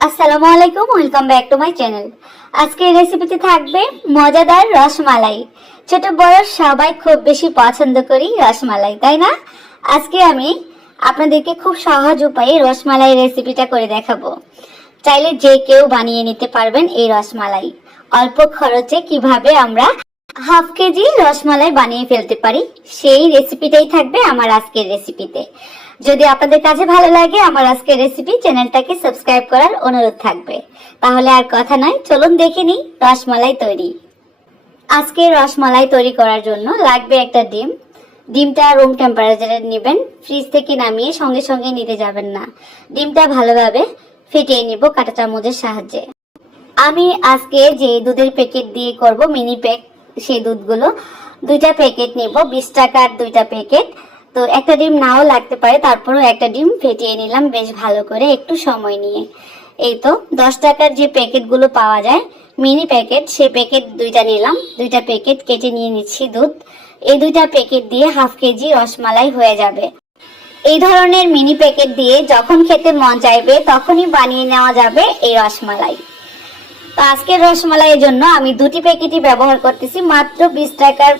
আসসালামু আলাইকুম, welcome back to my channel. আজকের রেসিপিতে থাকবে মজাদার রসমালাই। ছোট বড় সবাই খুব বেশি পছন্দ করি রসমালাই, তাই না? আজকে আমি আপনাদেরকে খুব সহজ উপায়ে রসমালাই রেসিপিটা করে দেখাবো। চাইলে যে কেউ বানিয়ে নিতে পারবেন এই রসমালাই। অল্প খরচে কিভাবে আমরা হাফ কেজি রসমালাই বানিয়ে ফেলতে পারি, সেই রেসিপিটাই থাকবে আমার আজকের রেসিপিতে। যদি আপনাদের কাছে ভালো লাগে আমার আজকের রেসিপি, চ্যানেলটাকে সাবস্ক্রাইব করার অনুরোধ থাকবে। তাহলে আর কথা নয়, চলুন দেখে নিই রসমালাই তৈরি। আজকে রসমালাই তৈরি করার জন্য লাগবে একটা ডিম। ডিমটা রুম টেম্পারেচারে নেবেন, ফ্রিজ থেকে নামিয়ে সঙ্গে সঙ্গে নিতে যাবেন না। ডিমটা ভালোভাবে ফেটিয়ে নিব কাঁটা চামচের সাহায্যে। আমি আজকে যে দুধের প্যাকেট দিয়ে করব মিনি প্যাক, সেই দুধগুলো দুইটা প্যাকেট নেব, 20 টাকার দুইটা প্যাকেট। তো একটা ডিম নাও লাগতে পারে, তারপরেও একটা ডিম ফেটিয়ে নিলাম বেশ ভালো করে একটু সময় নিয়ে। এই তো 10 টাকার যে প্যাকেটগুলো পাওয়া যায় মিনি প্যাকেট, সেই প্যাকেট দুইটা নিলাম। দুইটা প্যাকেট কেটে নিয়ে নিচ্ছি দুধ। এই দুইটা প্যাকেট দিয়ে হাফ কেজি রসমালাই হয়ে যাবে। এই ধরনের মিনি প্যাকেট দিয়ে যখন খেতে মন চাইবে তখনই বানিয়ে নেওয়া যাবে এই রসমালাই। তো আজকের রসমালাইয়ের জন্য আমি দুটি প্যাকেটই ব্যবহার করতেছি, মাত্র 20 টাকার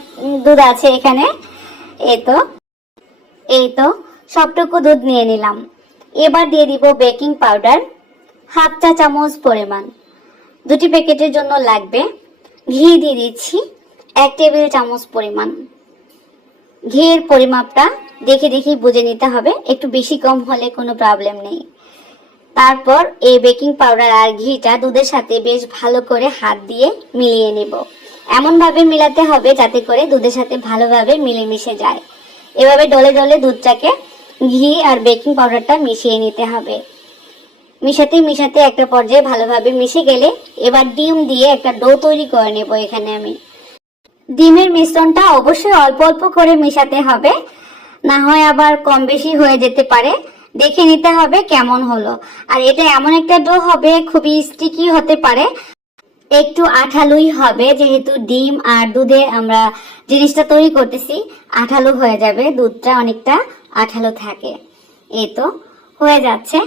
দুধ আছে এখানে। এই তো সবটুকু দুধ নিয়ে নিলাম। এবার দিয়ে দিব বেকিং পাউডার হাফ চা চামচ পরিমাণ। দুটি প্যাকেটের জন্য লাগবে। ঘি দিয়ে দিচ্ছি 1 টেবিল চামচ পরিমাণ। ঘিয়ের পরিমাপটা দেখে দেখে বুঝে নিতে হবে, একটু বেশি কম হলে কোনো প্রবলেম নেই। তারপর এই বেকিং পাউডার আর ঘিটা দুধের সাথে বেশ ভালো করে হাত দিয়ে মিলিয়ে নেব। এমন ভাবে মিলাতে হবে যাতে করে দুধের সাথে ভালোভাবে মিলেমিশে যায়। এভাবে ডলে ডলে দুধটাকে ঘি আর বেকিং পাউডারটা মিশিয়ে নিতে হবে। মিশাতে মিশাতে একটা পর্যায়ে ভালোভাবে মিশে গেলে এবার ডিম দিয়ে একটা ডো তৈরি করে নেব। এখানে আমি ডিমের মিশ্রণটা অবশ্যই অল্প অল্প করে মিশাতে হবে, না হয় আবার কম বেশি হয়ে যেতে পারে। দেখে নিতে হবে কেমন হলো। আর এটা এমন একটা ডো হবে, খুবই স্টিকি হতে পারে, একটু আঠালোই হবে, যেহেতু ডিম আর দুধে আমরা জিনিসটা তৈরি করতেছি। আঠালো হয়ে যাবে, দুধটা অনেকটা আঠালো থাকে। এই তো হয়ে যাচ্ছে।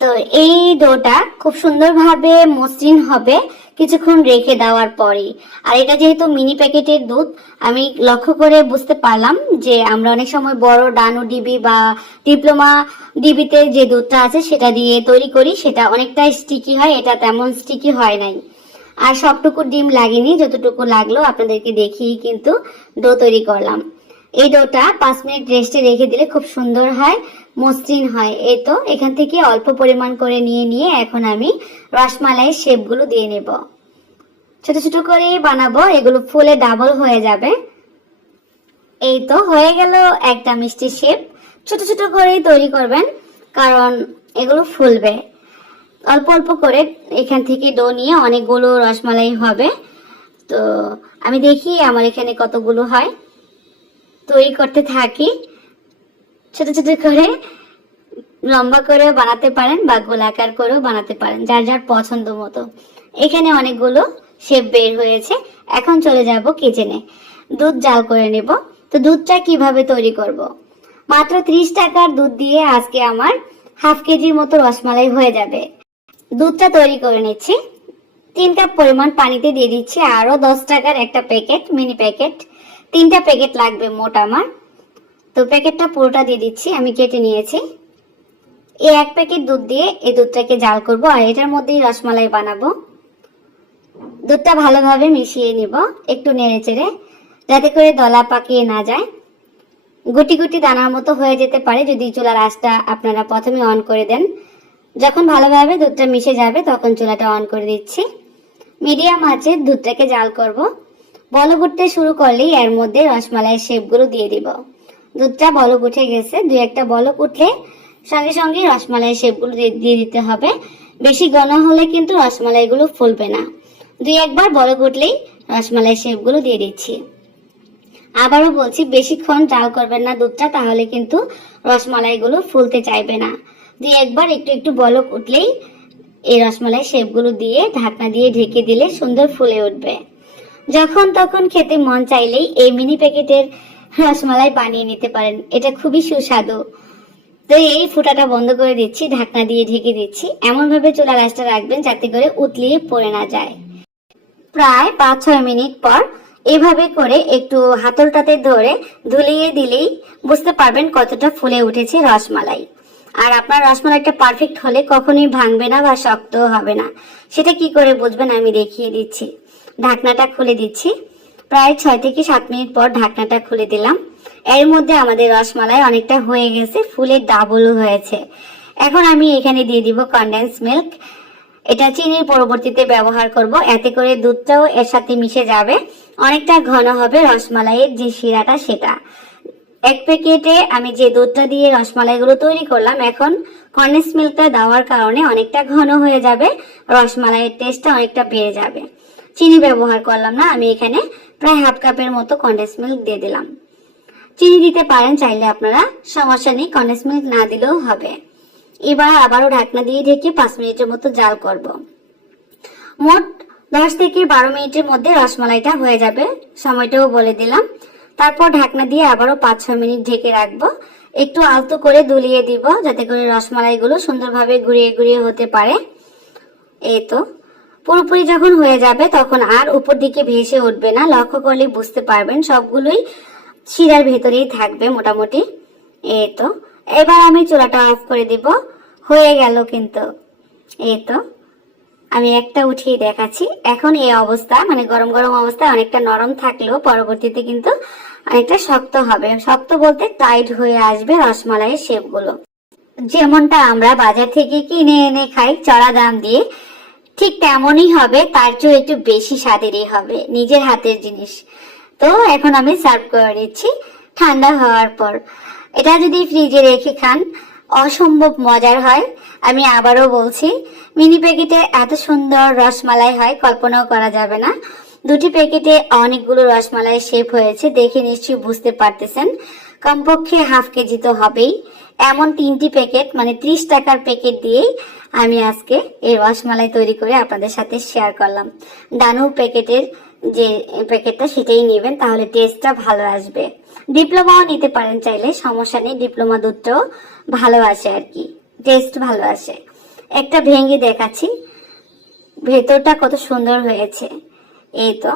তো এই ডোটা খুব সুন্দরভাবে মসৃণ হবে কিছুক্ষণ রেখে দেওয়ার পরেই। আর এটা যেহেতু মিনি প্যাকেটের দুধ, আমি লক্ষ্য করে বুঝতে পারলাম যে আমরা অনেক সময় বড় ডানো ডিবি বা ডিপ্লোমা ডিবিতে যে দুধটা আছে সেটা দিয়ে তৈরি করি, সেটা অনেকটা স্টিকি হয়। এটা তেমন স্টিকি হয় নাই। আর সবটুকু ডিম লাগেনি, যতটুকু লাগলো আপনাদেরকে দেখিয়ে কিন্তু ডো তৈরি করলাম। এই ডোটা 5 মিনিট রেস্টে রেখে দিলে খুব সুন্দর হয়, মসৃণ হয়। এই তো এখান থেকে অল্প পরিমাণ করে নিয়ে এখন আমি রসমালাইয়ের শেপগুলো দিয়ে নেব। ছোট ছোট করে বানাবো, এগুলো ফুলে ডাবল হয়ে যাবে। এই তো হয়ে গেল একটা মিষ্টি শেপ। ছোট ছোট করেই তৈরি করবেন, কারণ এগুলো ফুলবে। অল্প অল্প করে এখান থেকে ডো নিয়ে অনেকগুলো রসমালাই হবে। তো আমি দেখি আমার এখানে কতগুলো হয়, তৈরি করতে থাকি। ছোট ছোট করে লম্বা করেও বানাতে পারেন বা গোলাকার করেও বানাতে পারেন, যার যার পছন্দ মতো। এখানে অনেকগুলো শেপ বের হয়েছে। এখন চলে যাব কিচেনে, দুধ জাল করে নেব। তো দুধটা কিভাবে তৈরি করব? মাত্র 30 টাকার দুধ দিয়ে আজকে আমার হাফ কেজির মতো রসমালাই হয়ে যাবে। দুধটা তৈরি করে নিচ্ছি। 3 কাপ পরিমাণ পানিতে দিয়ে দিচ্ছি আরো 10 টাকার একটা প্যাকেট, মিনি প্যাকেট। 3টা প্যাকেট লাগবে মোট আমার। তো প্যাকেটটা পুরোটা দিয়ে দিচ্ছি, আমি কেটে নিয়েছি। এই 1 প্যাকেট দুধ দিয়ে এই দুধটাকে জাল করব, আর এটার মধ্যেই রসমালাই বানাবো। দুধটা ভালোভাবে মিশিয়ে নিব, একটু নেড়ে চেড়ে, যাতে করে দলা পাকিয়ে না যায়। গুটি গুটি দানার মতো হয়ে যেতে পারে যদি চুলার আঁচটা আপনারা প্রথমে অন করে দেন। যখন ভালোভাবে দুধটা মিশে যাবে তখন চুলাটা অন করে দিচ্ছি। মিডিয়াম আঁচে দুধটাকে জাল করব। বলক উঠতে শুরু করলেই এর মধ্যে রসমালাইয়ের শেপগুলো দিয়ে দিব। দুধটা বলক উঠে গেছে, 2-1টা বলক উঠলে সঙ্গে সঙ্গে রসমালাইয়ের শেপগুলো দিয়ে দিতে হবে। বেশি ঘন হলে কিন্তু রসমালাইগুলো ফুলবে না। 2-1বার বলক উঠলেই রসমালাইয়ের শেপগুলো দিয়ে দিচ্ছি। আবারও বলছি, বেশিক্ষণ জাল করবেন না দুধটা, তাহলে কিন্তু রসমালাইগুলো ফুলতে চাইবে না। 2-1বার একটু একটু বলক উঠলেই এই রসমালাই শেপগুলো দিয়ে ঢাকনা দিয়ে ঢেকে দিলে সুন্দর ফুলে উঠবে। যখন তখন খেতে মন চাইলেই এই মিনি প্যাকেটের রসমালাই বানিয়ে নিতে পারেন, এটা খুবই সুস্বাদু। তো এই ফুটাটা বন্ধ করে দিচ্ছি, ঢাকনা দিয়ে ঢেকে দিচ্ছি। এমন ভাবে চুলা রাসটা রাখবেন যাতে করে উতলিয়ে পড়ে না যায়। প্রায় 5-6 মিনিট পর এভাবে করে একটু হাতলটাতে ধরে ধুলিয়ে দিলেই বুঝতে পারবেন কতটা ফুলে উঠেছে রসমালাই। আর আপনার রসমালাইটা পারফেক্ট হলে কখনোই ভাঙবে না বা শক্ত হবে না। সেটা কি করে বুঝবেন আমি দেখিয়ে দিচ্ছি। ঢাকনাটা খুলে দিচ্ছি। প্রায় 6 থেকে 7 মিনিট পর ঢাকনাটা খুলে দিলাম। এর মধ্যে আমাদের রসমালাই অনেকটা হয়ে গেছে, ফুলের ডাবলও হয়েছে। এখন আমি এখানে দিয়ে দিব কনডেন্স মিল্ক। এটা চিনির পরবর্তীতে ব্যবহার করব, এতে করে দুধটাও এর সাথে মিশে যাবে, অনেকটা ঘন হবে রসমালাইয়ের যে শিরাটা সেটা। এক প্যাকেটে আমি যে দুধটা দিয়ে রসমালাইগুলো তৈরি করলাম, এখন কনডেন্স মিল্কটা দেওয়ার কারণে অনেকটা ঘন হয়ে যাবে, রসমালাইয়ের টেস্টটা অনেকটা বেড়ে যাবে। চিনি ব্যবহার করলাম না, আমি এখানে প্রায় হাফ কাপের মতো কনডেন্স মিল্ক দিয়ে দিলাম। চিনি দিতে পারেন চাইলে আপনারা, সমস্যা নেই, কনডেন্স মিল্ক না দিলেও হবে। এবার আবারও ঢাকনা দিয়ে ঢেকে 5 মিনিটের মতো জাল করব। মোট 10 থেকে 12 মিনিটের মধ্যে রসমালাইটা হয়ে যাবে, সময়টাও বলে দিলাম। তারপর ঢাকনা দিয়ে আবারও 5-6 মিনিট ঢেকে রাখবো। একটু আলতো করে দুলিয়ে দিব যাতে করে রসমালাইগুলো সুন্দরভাবে ঘুরিয়ে ঘুরিয়ে হতে পারে। এই তো পুরোপুরি যখন হয়ে যাবে তখন আর উপর দিকে ভেসে উঠবে না, লক্ষ্য করলে বুঝতে পারবেন সবগুলোই শিরার ভেতরেই থাকবে মোটামুটি। এই তো এবার আমি চুলাটা অফ করে দিব। হয়ে গেল কিন্তু। এই তো আমি একটা উঠিয়ে দেখাচ্ছি। এখন এই অবস্থা মানে গরম গরম অবস্থায় অনেকটা নরম থাকলেও পরবর্তীতে কিন্তু অনেকটা শক্ত হবে। শক্ত বলতে টাইট হয়ে আসবে রসমালাইয়ের শেপগুলো, যেমনটা আমরা বাজার থেকে কিনে এনে খাই চড়া দাম দিয়ে, ঠিক তেমনই হবে, তার চেয়ে একটু বেশি স্বাদেরই হবে, নিজের হাতের জিনিস। তো এখন আমি সার্ভ করে দিচ্ছি ঠান্ডা হওয়ার পর। এটা যদি ফ্রিজে রেখে খান অসম্ভব মজার হয়। আমি আবারও বলছি, মিনি প্যাকেটে এত সুন্দর রসমালাই হয় কল্পনাও করা যাবে না। দুটি প্যাকেটে অনেকগুলো রসমালাই শেপ হয়েছে, দেখে নিশ্চয়ই বুঝতে পারতেছেন। কমপক্ষে হাফ কেজি তো হবেই। এমন 3টি প্যাকেট মানে 30 টাকার প্যাকেট দিয়েই আমি আজকে এই রসমালাই তৈরি করে আপনাদের সাথে শেয়ার করলাম। ডানু প্যাকেটের যে প্যাকেটটা সেটাই নেবেন, তাহলে টেস্টটা ভালো আসবে। ডিপ্লোমাও নিতে পারেন চাইলে, সমস্যা নেই, ডিপ্লোমা দুধটাও ভালো আসে আর কি, টেস্ট ভালো আসে। একটা ভেঙে দেখাচ্ছি ভেতরটা কত সুন্দর হয়েছে। এই তো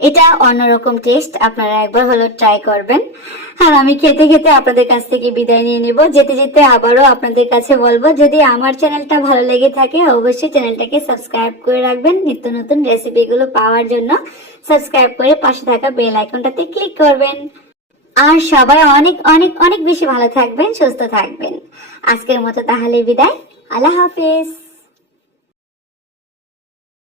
এটা অন্যরকম টেস্ট, আপনারা একবার হলো ট্রাই করবেন। আর আমি খেতে খেতে আপনাদের কাছ থেকে বিদায় নিয়ে নিব। যেতে যেতে আবারও আপনাদের কাছে বলবো, যদি আমার চ্যানেলটা ভালো লেগে থাকে অবশ্যই চ্যানেলটাকে সাবস্ক্রাইব করে রাখবেন। নিত্য নতুন রেসিপিগুলো পাওয়ার জন্য সাবস্ক্রাইব করে পাশে থাকা বেল আইকনটাতে ক্লিক করবেন। আর সবাই অনেক অনেক অনেক বেশি ভালো থাকবেন, সুস্থ থাকবেন। আজকের মতো তাহলে বিদায়, আল্লাহ হাফেজ।